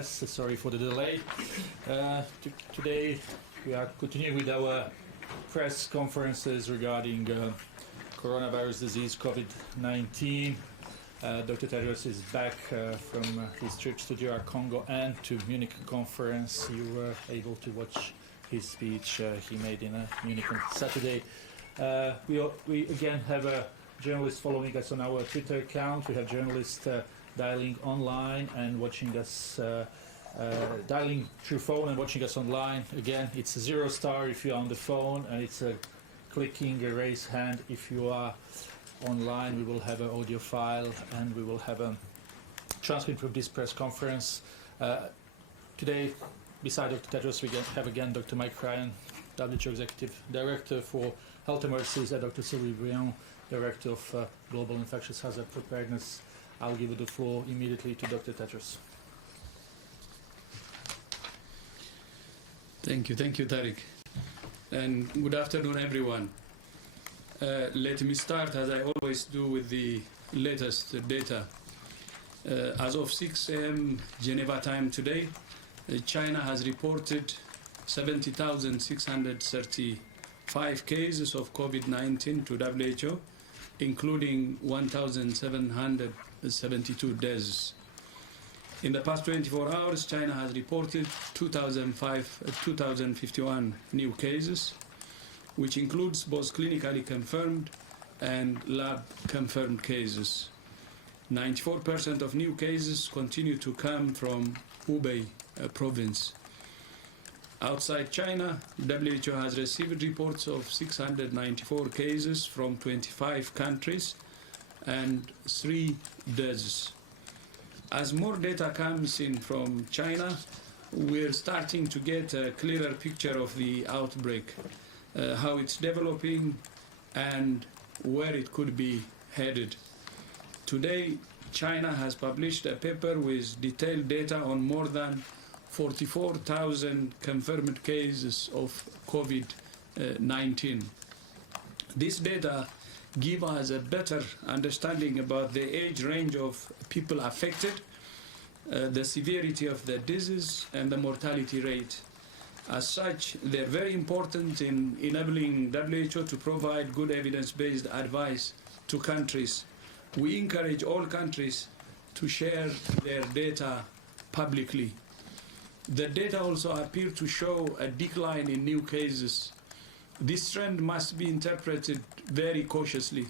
Nevertheless, sorry for the delay. Today we are continuing with our press conferences regarding coronavirus disease, COVID-19. Dr. Tedros is back from his trips to DR Congo and to Munich conference. You were able to watch his speech he made in Munich on Saturday. We again have a journalist following us on our Twitter account. We have journalists dialing online and watching us, dialing through phone and watching us online. Again, it's a 0 star if you're on the phone, and it's a clicking a raise hand if you are online. We will have an audio file and we will have a transcript of this press conference. Today, beside Dr. Tedros, we have again Dr. Mike Ryan, WHO Executive Director for Health Emergencies, and Dr. Sylvie Briand, Director of Global Infectious Hazard Preparedness. I'll give the floor immediately to Dr. Tedros. Thank you, Tariq. And good afternoon, everyone. Let me start, as I always do, with the latest data. As of 6 a.m. Geneva time today, China has reported 70,635 cases of COVID-19 to WHO, including 1,772 deaths. In the past 24 hours, China has reported 2,051 new cases, which includes both clinically confirmed and lab-confirmed cases. 94% of new cases continue to come from Hubei province. Outside China, WHO has received reports of 694 cases from 25 countries and 3 deaths. As more data comes in from China, we're starting to get a clearer picture of the outbreak, how it's developing and where it could be headed. Today, China has published a paper with detailed data on more than 44,000 confirmed cases of COVID-19. This data give us a better understanding about the age range of people affected, the severity of the disease, and the mortality rate. As such, they're very important in enabling WHO to provide good evidence-based advice to countries. We encourage all countries to share their data publicly. The data also appear to show a decline in new cases. This trend must be interpreted very cautiously.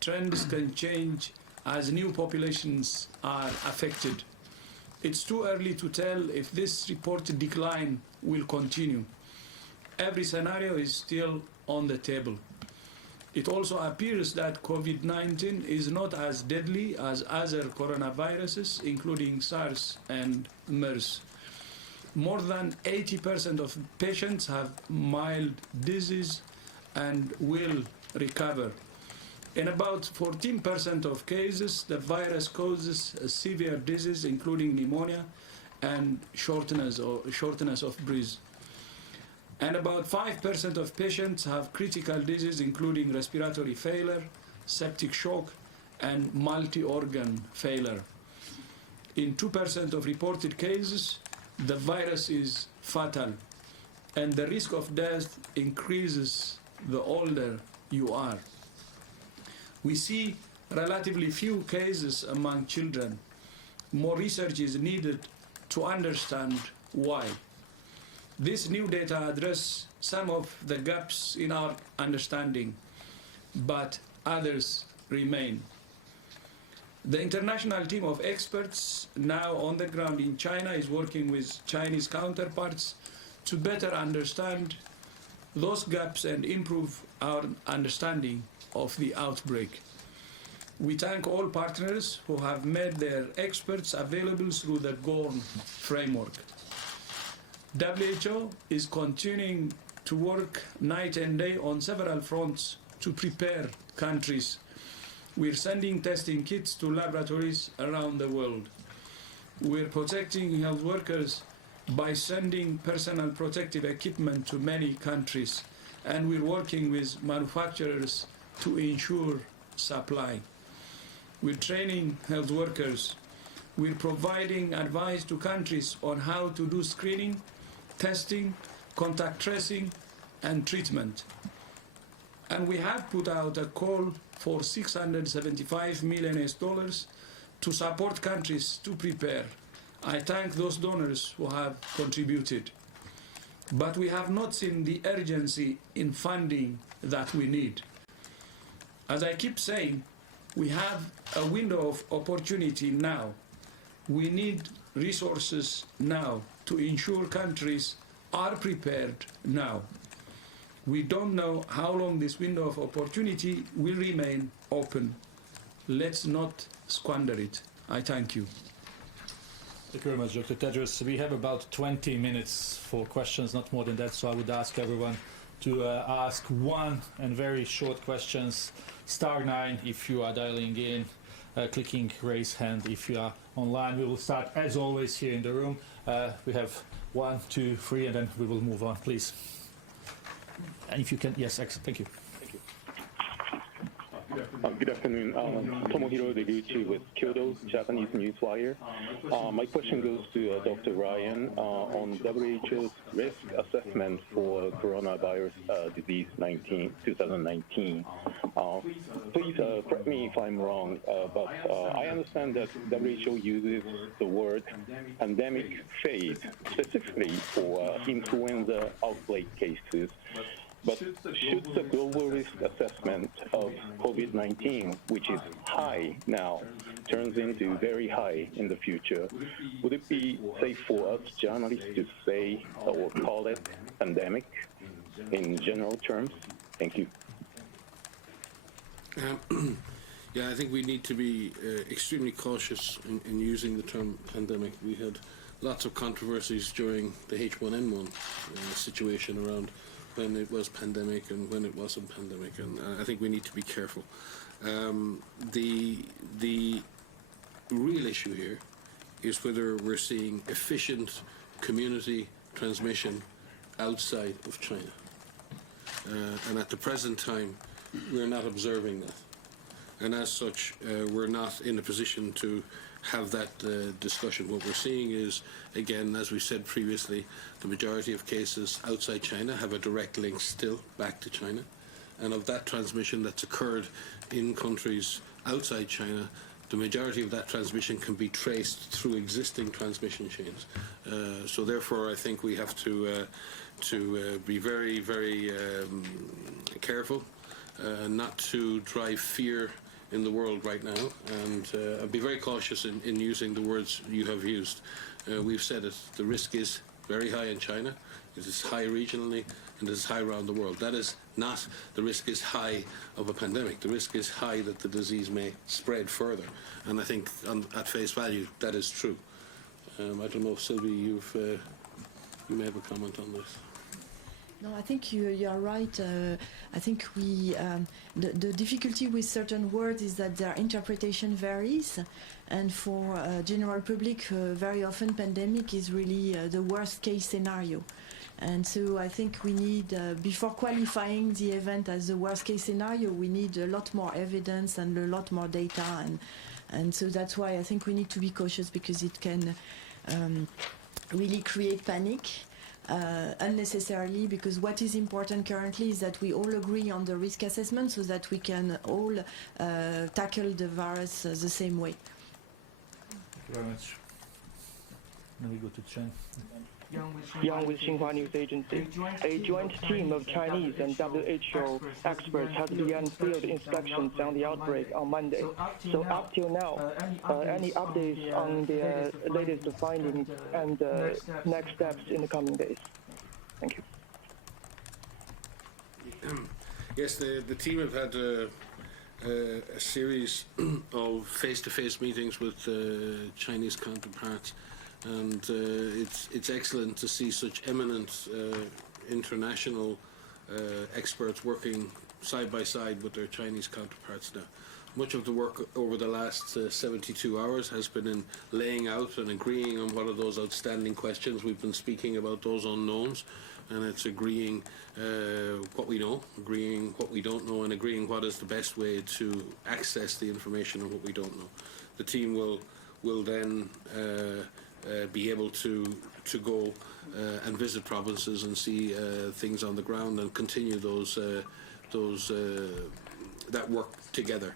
Trends can change as new populations are affected. It's too early to tell if this reported decline will continue. Every scenario is still on the table. It also appears that COVID-19 is not as deadly as other coronaviruses, including SARS and MERS. More than 80% of patients have mild disease and will recover. In about 14% of cases, the virus causes a severe disease, including pneumonia and shortness of breath. And about 5% of patients have critical disease, including respiratory failure, septic shock, and multi-organ failure. In 2% of reported cases, the virus is fatal, and the risk of death increases the older you are. We see relatively few cases among children. More research is needed to understand why. This new data address some of the gaps in our understanding, but others remain. The international team of experts now on the ground in China is working with Chinese counterparts to better understand those gaps and improve our understanding of the outbreak. We thank all partners who have made their experts available through the GORN framework. WHO is continuing to work night and day on several fronts to prepare countries. We're sending testing kits to laboratories around the world. We're protecting health workers by sending personal protective equipment to many countries, and we're working with manufacturers to ensure supply. We're training health workers. We're providing advice to countries on how to do screening, testing, contact tracing, and treatment. And we have put out a call for $675 million to support countries to prepare. I thank those donors who have contributed. But we have not seen the urgency in funding that we need. As I keep saying, we have a window of opportunity now. We need resources now to ensure countries are prepared now. We don't know how long this window of opportunity will remain open. Let's not squander it. I thank you. Thank you very much, Dr. Tedros. We have about 20 minutes for questions, not more than that, so I would ask everyone to ask one and very short questions. *9 if you are dialing in, clicking raise hand if you are online. We will start, as always, here in the room. We have 1, 2, 3, and then we will move on, please. And if you can, yes, excellent, thank you. Good afternoon. Tomohiro Deguchi with Kyodo Japanese Newswire. My question goes to Dr. Ryan on WHO's risk assessment for coronavirus disease 2019. Please correct me if I'm wrong, but I understand that WHO uses the word pandemic phase specifically for influenza outbreak cases. But should the global risk assessment of COVID-19, which is high now, turns into very high in the future, would it be safe for us journalists to say or call it pandemic in general terms? Thank you. Yeah, I think we need to be extremely cautious in using the term pandemic. We had lots of controversies during the H1N1 situation around when it was pandemic and when it wasn't pandemic, and I think we need to be careful. The real issue here is whether we're seeing efficient community transmission outside of China. And at the present time, we're not observing that. And as such, we're not in a position to have that discussion. What we're seeing is, again, as we said previously, the majority of cases outside China have a direct link still back to China. And of that transmission that's occurred in countries outside China, the majority of that transmission can be traced through existing transmission chains. So therefore, I think we have to be very, very careful not to drive fear in the world right now, and be very cautious in using the words you have used. We've said it, the risk is very high in China, it is high regionally, and it is high around the world. That is not the risk is high of a pandemic. The risk is high that the disease may spread further, and I think at face value that is true. I don't know, Sylvie, you may have a comment on this. No, I think you are right. I think the difficulty with certain words is that their interpretation varies, and for general public, very often pandemic is really the worst case scenario. And so I think we need, before qualifying the event as the worst case scenario, we need a lot more evidence and a lot more data, and so that's why I think we need to be cautious, because it can really create panic. Unnecessarily, because what is important currently is that we all agree on the risk assessment so that we can all tackle the virus the same way. Thank you very much. Then we go to Chen. Yang with Xinhua News Agency. A joint team of Chinese and WHO experts has begun field inspections on the outbreak on Monday. So up till now, any updates on the latest findings and next steps in the coming days? Thank you. Yes, the team have had a series of face-to-face meetings with Chinese counterparts. And it's excellent to see such eminent international experts working side by side with their Chinese counterparts now. Much of the work over the last 72 hours has been in laying out and agreeing on what are those outstanding questions. We've been speaking about those unknowns, and it's agreeing what we know, agreeing what we don't know, and agreeing what is the best way to access the information on what we don't know. The team will will then be able to go and visit provinces and see things on the ground and continue that work together.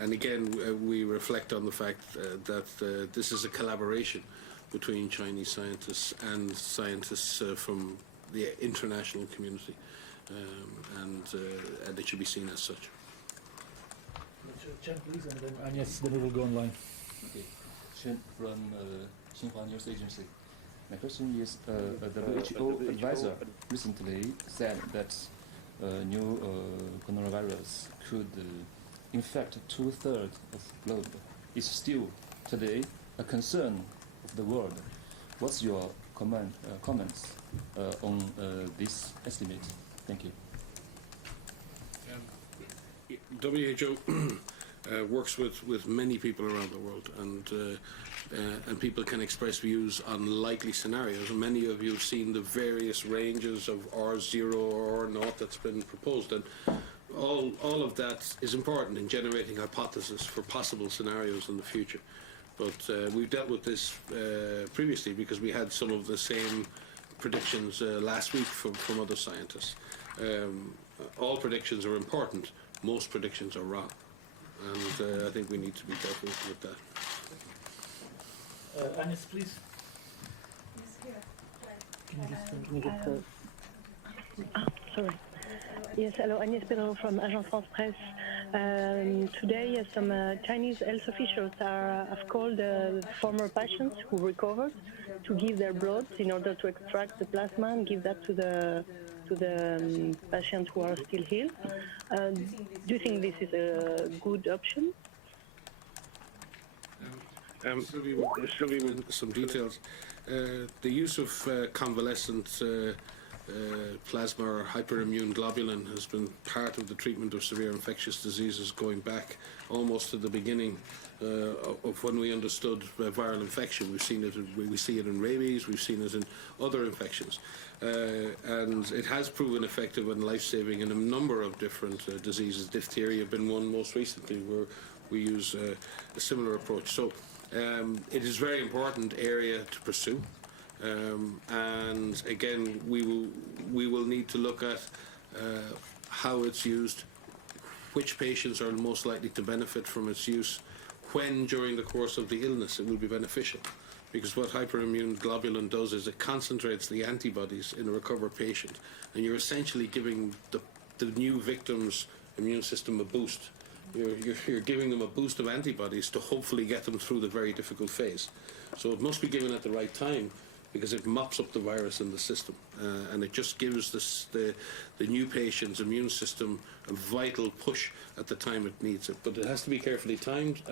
And again, we reflect on the fact that this is a collaboration between Chinese scientists and scientists from the international community, and it should be seen as such. Chen, please, and then Agnes, then we will go online. Okay, Chen from Xinhua News Agency. My question is, a WHO advisor recently said that new coronavirus could infect 2/3 of the globe. It's still today a concern of the world. What's your comments on this estimate? Thank you. WHO works with many people around the world, and people can express views on likely scenarios. And many of you have seen the various ranges of R0 or R0 that's been proposed, and all of that is important in generating hypotheses for possible scenarios in the future. But we've dealt with this previously because we had some of the same predictions last week from other scientists. All predictions are important. Most predictions are wrong, and I think we need to be careful with that. Agnes, please. Sorry. Yes, hello, Agnès Perrault from Agence France Presse. Today, some Chinese health officials have called former patients who recovered to give their blood in order to extract the plasma and give that to the patients who are still healed. Do you think this is a good option? Sylvie, with some details. The use of convalescent plasma or hyperimmune globulin has been part of the treatment of severe infectious diseases going back almost to the beginning of when we understood viral infection. We see it in rabies, we've seen it in other infections. And it has proven effective and life-saving in a number of different diseases. Diphtheria have been one most recently where we use a similar approach. So it is a very important area to pursue. And again, we will need to look at how it's used, which patients are most likely to benefit from its use, when during the course of the illness it will be beneficial. Because what hyperimmune globulin does is it concentrates the antibodies in a recovered patient, and you're essentially giving the new victim's immune system a boost. You're giving them a boost of antibodies to hopefully get them through the very difficult phase. So it must be given at the right time, because it mops up the virus in the system, and it just gives the new patient's immune system a vital push at the time it needs it. But it has to be carefully timed,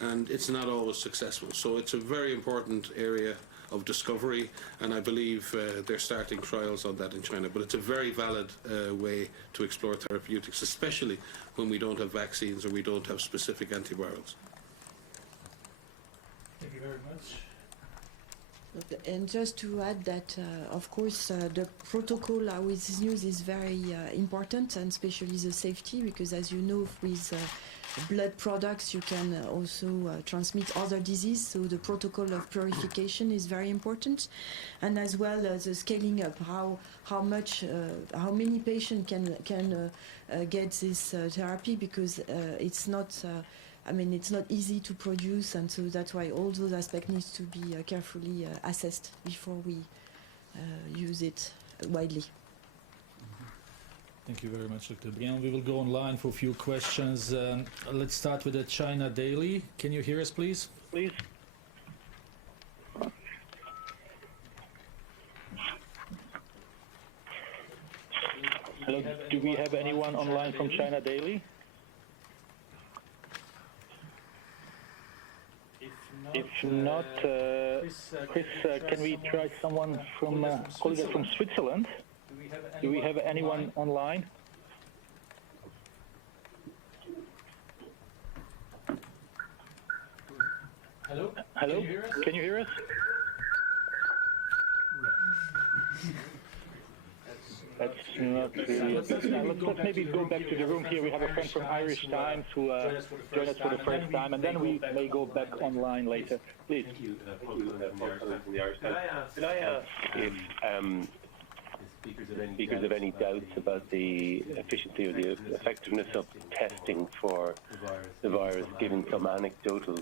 and it's not always successful. So it's a very important area of discovery, and I believe they're starting trials on that in China. But it's a very valid way to explore therapeutics, especially when we don't have vaccines or we don't have specific antivirals. Thank you very much. And just to add that, of course, the protocol how it's used is very important, and especially the safety, because as you know, with blood products you can also transmit other diseases, so the protocol of purification is very important, and as well as the scaling up, how many patients can get this therapy, because it's not it's not easy to produce, and so that's why all those aspects need to be carefully assessed before we use it widely. Thank you very much, Dr. Briand. We will go online for a few questions. Let's start with the China Daily. Can you hear us, please? Please. Hello, do we have anyone online from China Daily? If not, Chris, can we try someone from colleague from Switzerland? Do we have anyone online? Hello? Hello? Can you hear us? That's not really. Let's maybe go back to the room here. We have a friend from Irish Times who joined us for the first time, and then we may go back online later. Please. Thank you. From the Irish Times. Could I ask if speakers have any doubts about the efficiency or the effectiveness of testing for the virus, given some anecdotal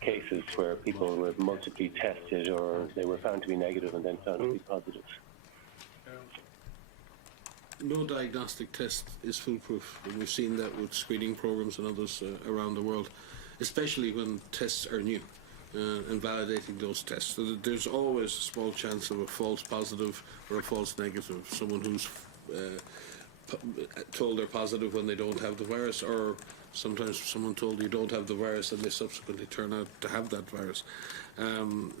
cases where people were multiply tested or they were found to be negative and then found to be positive? No diagnostic test is foolproof, and we've seen that with screening programs and others around the world, especially when tests are new and validating those tests. So there's always a small chance of a false positive or a false negative, someone who's told they're positive when they don't have the virus, or sometimes someone told you don't have the virus and they subsequently turn out to have that virus.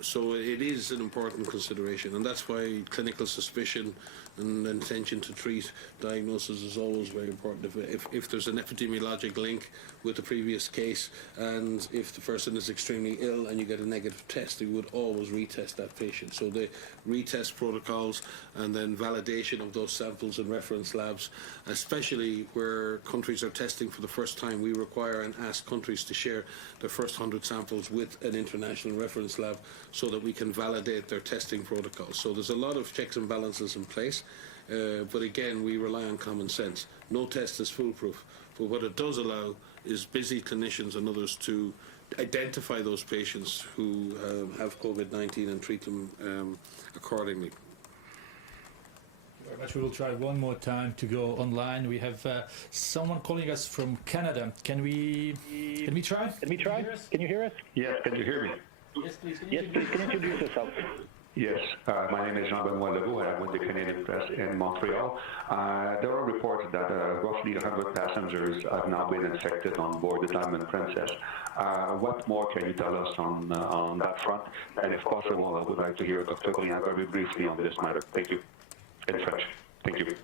So it is an important consideration, and that's why clinical suspicion and intention to treat diagnosis is always very important. If there's an epidemiologic link with the previous case, and if the person is extremely ill and you get a negative test, you would always retest that patient. So the retest protocols and then validation of those samples in reference labs, especially where countries are testing for the first time, we require and ask countries to share their first 100 samples with an international reference lab so that we can validate their testing protocols. So there's a lot of checks and balances in place, but again, we rely on common sense. No test is foolproof, but what it does allow is busy clinicians and others to identify those patients who have COVID-19 and treat them accordingly. Very much. We will try one more time to go online. We have someone calling us from Canada. Can we try? Can we try? Can you hear us? Yes, can you hear me? Yes, please. Can you introduce yourself? Yes, my name is Jean-Benoit Legault. I'm with the Canadian Press in Montreal. There are reports that roughly 100 passengers have now been infected on board the Diamond Princess. What more can you tell us on that front? And if possible, I would like to hear Dr. Briand very briefly on this matter. Thank you. In French. Thank you.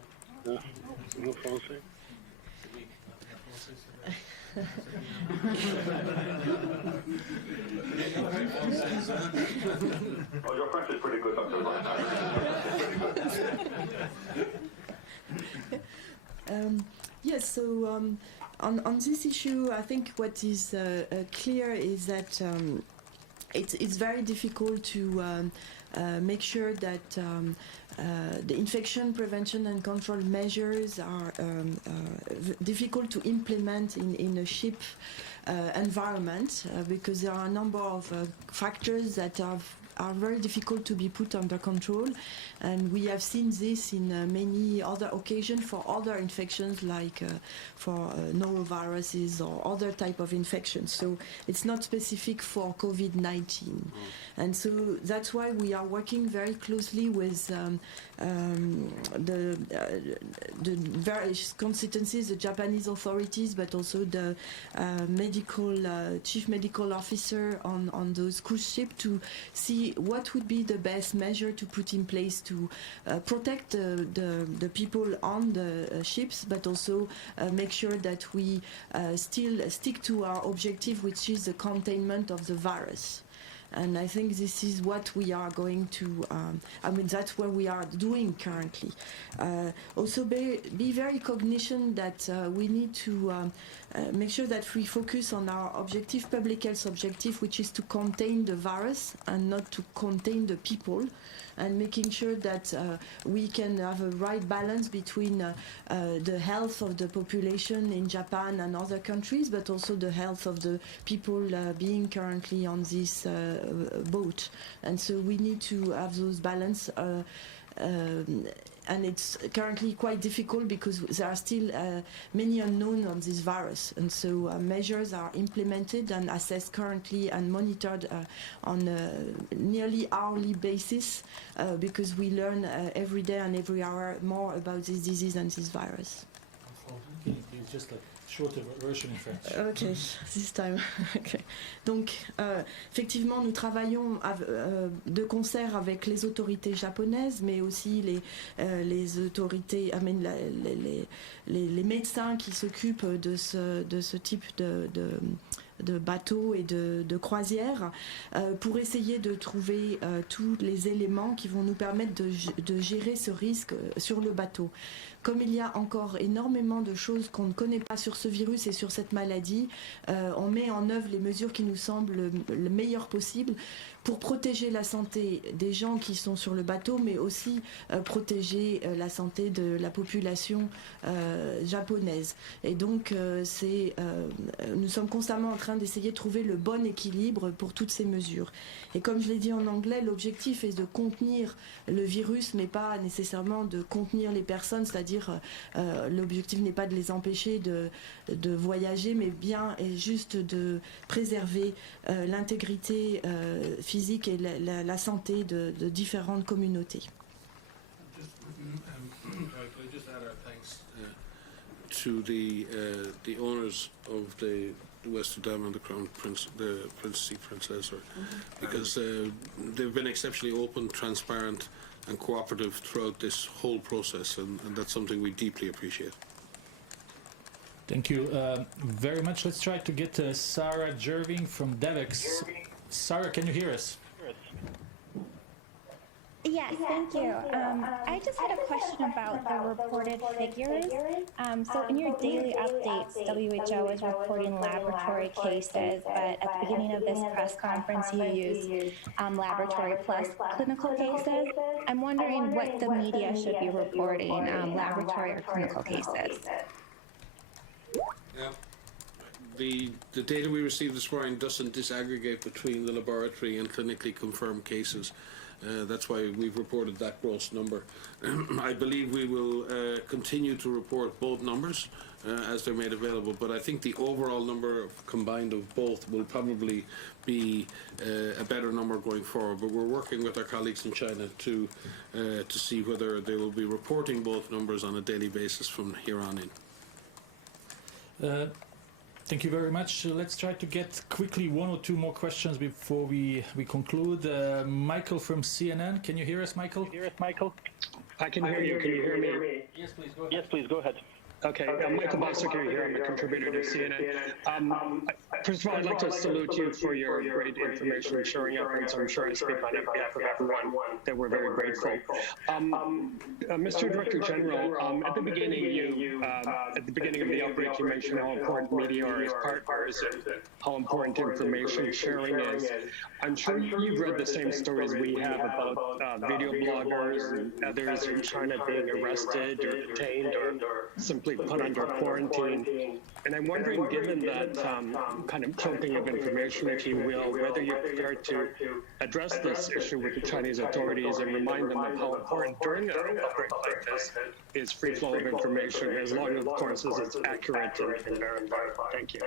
Oh, your French is pretty good, Dr. Yes, so on this issue, I think what is clear is that it's very difficult to make sure that the infection prevention and control measures are difficult to implement in a ship environment because there are a number of factors that are very difficult to be put under control, and we have seen this in many other occasions for other infections like for noroviruses or other type of infections. So it's not specific for COVID-19. And so that's why we are working very closely with the various constituencies, the Japanese authorities, but also the chief medical officer on those cruise ships to see what would be the best measure to put in place to protect the people on the ships, but also make sure that we still stick to our objective, which is the containment of the virus. And I think this is what we are going to, that's what we are doing currently. Also be very cognizant that we need to make sure that we focus on our objective, public health objective, which is to contain the virus and not to contain the people, and making sure that we can have a right balance between the health of the population in Japan and other countries, but also the health of the people being currently on this boat. And so we need to have those balance, and it's currently quite difficult because there are still many unknowns on this virus, and so measures are implemented and assessed currently and monitored on a nearly hourly basis because we learn every day and every hour more about this disease and this virus. Just like shorter version in French. Okay, this time. Okay. Donc, effectivement, nous travaillons de concert avec les autorités japonaises, mais aussi les autorités, les médecins qui s'occupent de ce type bateaux et de croisières pour essayer de trouver tous les éléments qui vont nous permettre de gérer ce risque sur le bateau. Comme il y a encore énormément de choses qu'on ne connaît pas sur ce virus et sur cette maladie, on met en œuvre les mesures qui nous semblent le meilleures possibles pour protéger la santé des gens qui sont sur le bateau, mais aussi protéger la santé de la population japonaise. Et donc, nous sommes constamment en train d'essayer de trouver le bon équilibre pour toutes ces mesures. Et comme je l'ai dit en anglais, l'objectif est de contenir le virus, mais pas nécessairement de contenir les personnes, c'est-à-dire l'objectif n'est pas de les empêcher de voyager, mais bien et juste de préserver l'intégrité physique et la santé de différentes communautés. I just add our thanks to the owners of the Western Dam and the Crown Prince, the Princess Princess, because they've been exceptionally open, transparent, and cooperative throughout this whole process, and that's something we deeply appreciate. Thank you very much. Let's try to get Sarah Jerving from Devex. Sarah, can you hear us? Yes, thank you. I just had a question about the reported figures. So in your daily updates, WHO is reporting laboratory cases, but at the beginning of this press conference, you used laboratory plus clinical cases. I'm wondering what the media should be reporting, laboratory or clinical cases. Yeah. The data we received this morning doesn't disaggregate between the laboratory and clinically confirmed cases. That's why we've reported that gross number. I believe we will continue to report both numbers as they're made available, but I think the overall number combined of both will probably be a better number going forward. But we're working with our colleagues in China to see whether they will be reporting both numbers on a daily basis from here on in. Thank you very much. Let's try to get quickly one or two more questions before we conclude. Michael from CNN, can you hear us, Michael? I can hear you. Can you hear me? Yes, please go ahead. Yes, please go ahead. Okay, Michael Bosticker here. I'm a contributor to CNN. First of all, I'd like to salute you for your great information sharing efforts. I'm sure I speak on behalf of everyone that we're very grateful. Mr. Director General, at the beginning, at the beginning of the outbreak, you mentioned how important media are as partners and how important information sharing is. I'm sure you've read the same stories we have about video bloggers and others in China being arrested or detained or simply put under quarantine. And I'm wondering, given that kind of cloaking of information, if you will, whether you're prepared to address this issue with the Chinese authorities and remind them of how important during an outbreak like this is free flow of information, as long as, of course, as it's accurate and verified. Thank you.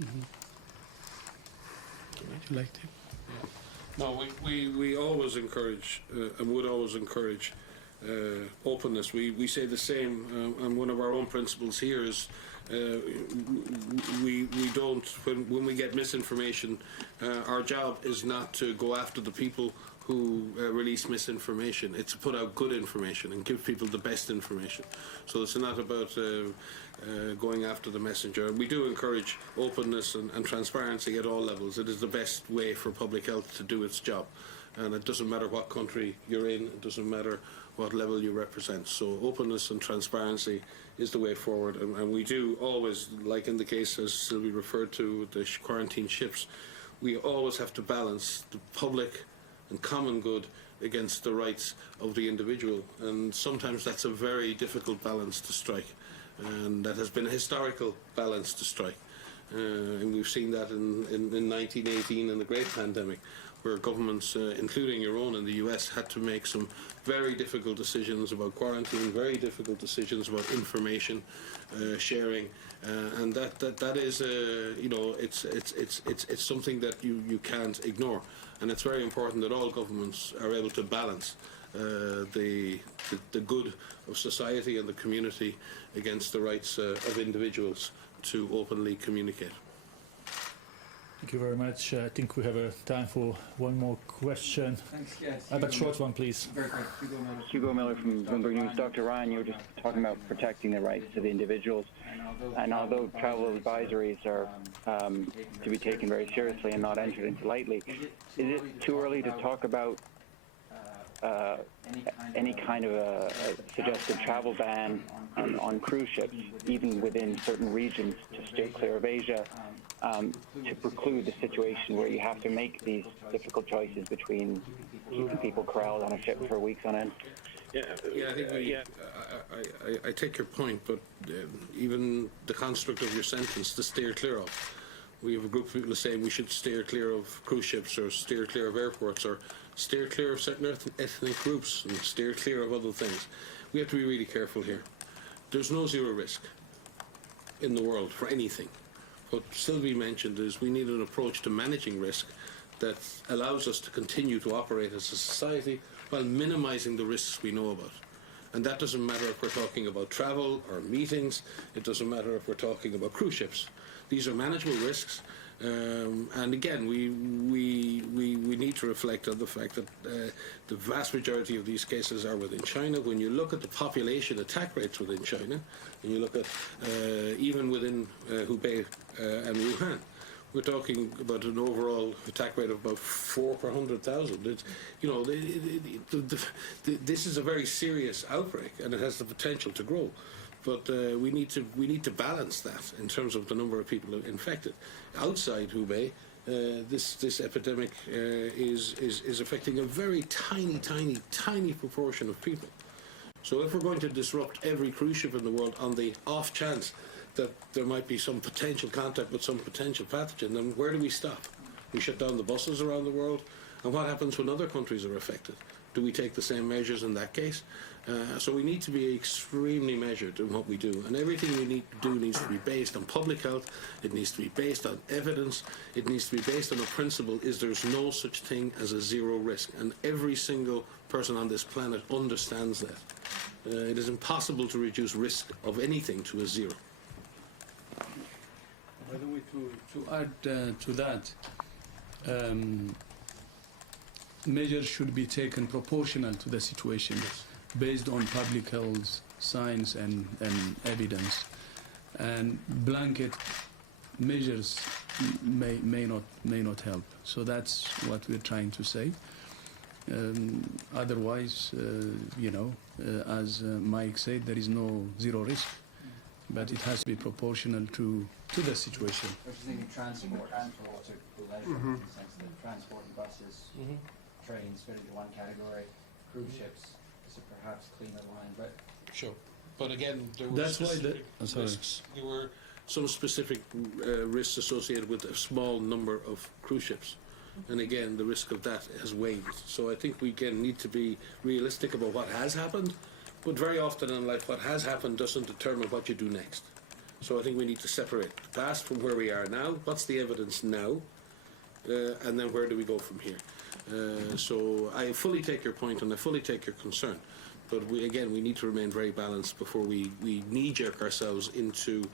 Mm-hmm. Would you like to? No, we always encourage and would always encourage openness. We say the same, and one of our own principles here is we don't, when we get misinformation, our job is not to go after the people who release misinformation. It's to put out good information and give people the best information. So it's not about going after the messenger. We do encourage openness and transparency at all levels. It is the best way for public health to do its job. And it doesn't matter what country you're in, it doesn't matter what level you represent. So openness and transparency is the way forward. And we do always, like in the case as Sylvie referred to, the quarantine ships, we always have to balance the public and common good against the rights of the individual. And sometimes that's a very difficult balance to strike. And that has been a historical balance to strike. And we've seen that in 1918 in the Great Pandemic, where governments, including your own in the US, had to make some very difficult decisions about quarantine, very difficult decisions about information sharing, and that is, you know, it's something that you can't ignore, and it's very important that all governments are able to balance the good of society and the community against the rights of individuals to openly communicate. Thank you very much. I think we have time for one more question. Thanks, yes. But short one, please. Very quick. Hugo Miller from Bloomberg News. Dr. Ryan, you were just talking about protecting the rights of individuals. And although travel advisories are to be taken very seriously and not entered into lightly, is it too early to talk about any kind of a suggested travel ban on cruise ships, even within certain regions, to stay clear of Asia, to preclude the situation where you have to make these difficult choices between keeping people corralled on a ship for weeks on end? I think I take your point, but even the construct of your sentence, to steer clear of. We have a group of people saying we should steer clear of cruise ships or steer clear of airports or steer clear of certain ethnic groups and steer clear of other things. We have to be really careful here. There's no zero risk in the world for anything. What Sylvie mentioned is we need an approach to managing risk that allows us to continue to operate as a society while minimizing the risks we know about. And that doesn't matter if we're talking about travel or meetings. It doesn't matter if we're talking about cruise ships. These are manageable risks. And again, we need to reflect on the fact that the vast majority of these cases are within China. When you look at the population attack rates within China, and you look at even within Hubei and Wuhan, we're talking about an overall attack rate of about 4 per 100,000. This is a very serious outbreak, and it has the potential to grow. But we need to balance that in terms of the number of people infected. Outside Hubei, this epidemic is affecting a very tiny proportion of people. So if we're going to disrupt every cruise ship in the world on the off chance that there might be some potential contact with some potential pathogen, then where do we stop? We shut down the buses around the world, and what happens when other countries are affected? Do we take the same measures in that case? So we need to be extremely measured in what we do, and everything we need to do needs to be based on public health. It needs to be based on evidence. It needs to be based on a principle: is there's no such thing as a zero risk, and every single person on this planet understands that. It is impossible to reduce risk of anything to a zero. By the way, to add to that, measures should be taken proportional to the situation, based on public health science and evidence, and blanket measures may not help. So that's what we're trying to say. Otherwise, as Mike said, there is no zero risk, but it has to be proportional to the situation. I was thinking transport for water leisure, in the sense that transporting buses, trains fit into one category, cruise ships is a perhaps cleaner line, but sure. But again, there were That's specific risks. There were some specific risks associated with a small number of cruise ships. And again, the risk of that has waned. So I think we again need to be realistic about what has happened, but very often in life what has happened doesn't determine what you do next. So I think we need to separate the past from where we are now. What's the evidence now? And then where do we go from here? So I fully take your point and I fully take your concern. But we need to remain very balanced before we knee-jerk ourselves into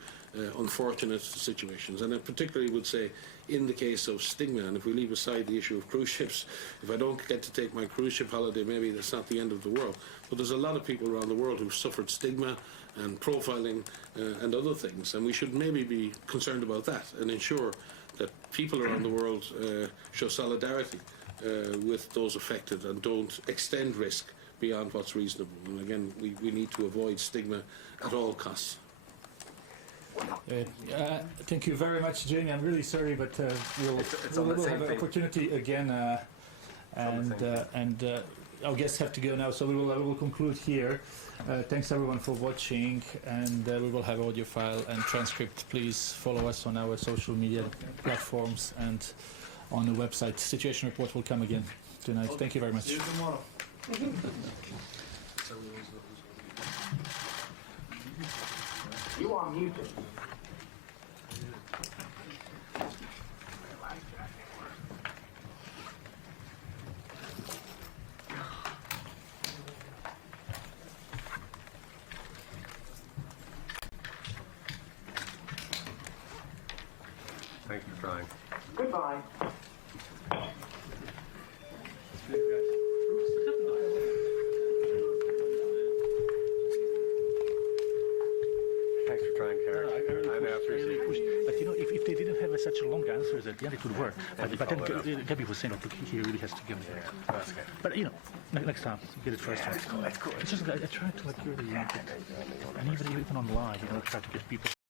unfortunate situations. And I particularly would say, in the case of stigma, and if we leave aside the issue of cruise ships, if I don't get to take my cruise ship holiday, maybe that's not the end of the world. But there's a lot of people around the world who've suffered stigma and profiling and other things, and we should maybe be concerned about that and ensure that people around the world show solidarity with those affected and don't extend risk beyond what's reasonable. And again, we need to avoid stigma at all costs. Thank you very much, Jamie. I'm really sorry, but we'll have an opportunity again, and our guests have to go now, so we will conclude here. Thanks everyone for watching, and we will have audio file and transcript. Please follow us on our social media platforms and on the website. Situation report will come again tonight. Thank you very much. See you tomorrow. You are muted. Thank you. trying. Goodbye. Thanks for trying, Karen. I appreciate it. But you know, if they didn't have such long answers at the end, it would work. But then Gabby was saying, look, he really has to give me. That's okay. But you know, next time, get it first. That's cool. It's just I try to like really, and even on live, try to get people.